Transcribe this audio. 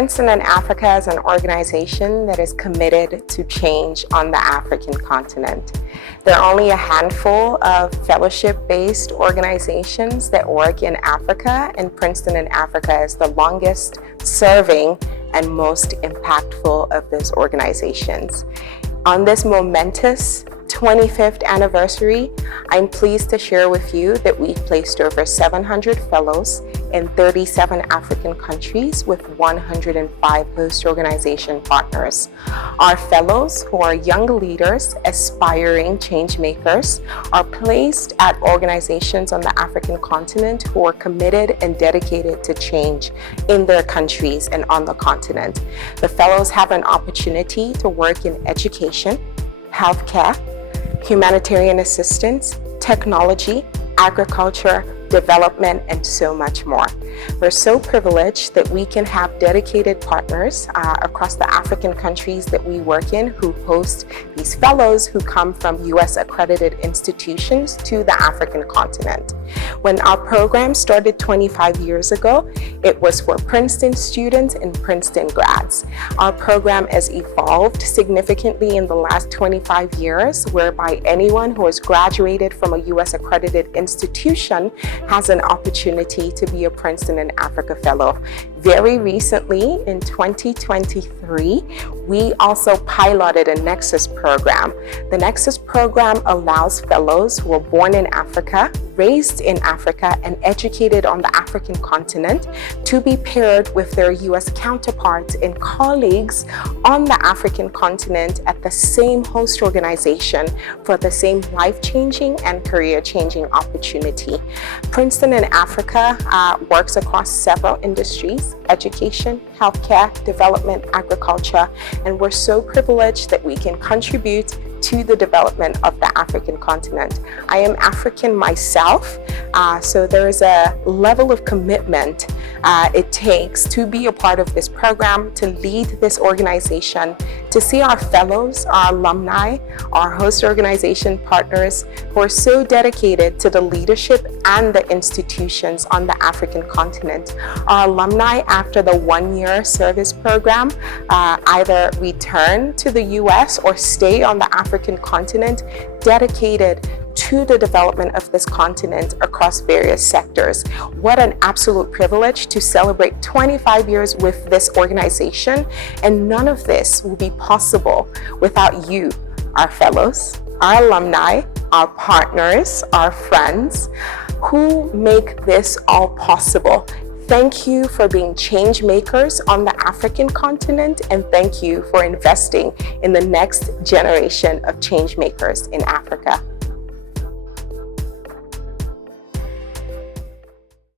Princeton in Africa is an organization that is committed to change on the African continent. There are only a handful of fellowship-based organizations that work in Africa, and Princeton in Africa is the longest serving and most impactful of those organizations. On this momentous 25th anniversary, I'm pleased to share with you that we've placed over 700 fellows in 37 African countries with 105 host organization partners. Our fellows, who are young leaders, aspiring change makers, are placed at organizations on the African continent who are committed and dedicated to change in their countries and on the continent. The fellows have an opportunity to work in education, healthcare, humanitarian assistance, technology, agriculture, development, and so much more. We're so privileged that we can have dedicated partners across the African countries that we work in who host these fellows who come from US accredited institutions to the African continent. When our program started 25 years ago, it was for Princeton students and Princeton grads. Our program has evolved significantly in the last 25 years, whereby anyone who has graduated from a US accredited institution has an opportunity to be a Princeton in Africa Fellow. Very recently, in 2023, we also piloted a Nexus program. The Nexus program allows fellows who are born in Africa, raised in Africa, and educated on the African continent to be paired with their US counterparts and colleagues on the African continent at the same host organization for the same life-changing and career-changing opportunity. Princeton in Africa works across several industries: education, healthcare, development, agriculture, and we're so privileged that we can contribute to the development of the African continent. I am African myself, so there is a level of commitment it takes to be a part of this program, to lead this organization, to see our fellows, our alumni, our host organization partners who are so dedicated to the leadership and the institutions on the African continent. Our alumni, after the one-year service program, either return to the US or stay on the African continent, dedicated to the development of this continent across various sectors. What an absolute privilege to celebrate 25 years with this organization, and none of this will be possible without you, our fellows, our alumni, our partners, our friends, who make this all possible. Thank you for being change makers on the African continent, and thank you for investing in the next generation of change makers in Africa.